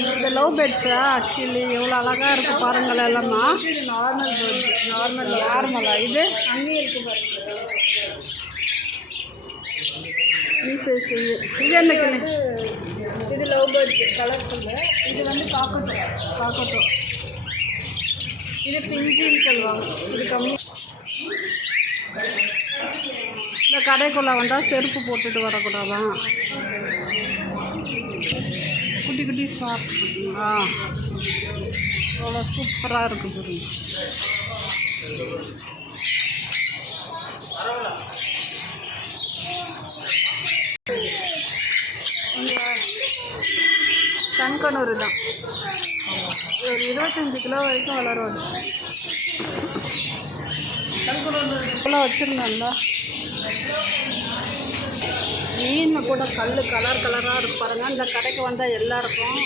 இந்த love பேர்ட்ஸா actually எவ்வளோ அழகாக இருக்குது பாருங்கள் எல்லாமா. நார்மலா இது அங்கேயே இருக்குது பாருங்க. இது என்ன கிளி? இது லவ் பேர்ட்ஸ் கலர்ஃபுல்லு. இது வந்து காக்கட்டும். இது பிஞ்சின்னு சொல்லுவாங்க. இது கம்மி. இந்த கடைக்குள்ளே வந்தால் செருப்பு போட்டுட்டு வரக்கூடாதான். குட்டி குட்டி ஷாப் பார்த்தீங்களா, அவ்வளோ சூப்பராக இருக்குது பாருங்க. சன்கனூர் தான். ஒரு 25 கிலோ வரைக்கும் வளரும். இவ்வளோ வச்சுருந்தோம்ல. மீன் கூட கலராக இருக்கு பாருங்கள். இந்த கடைக்கு வந்தால் எல்லாருக்கும்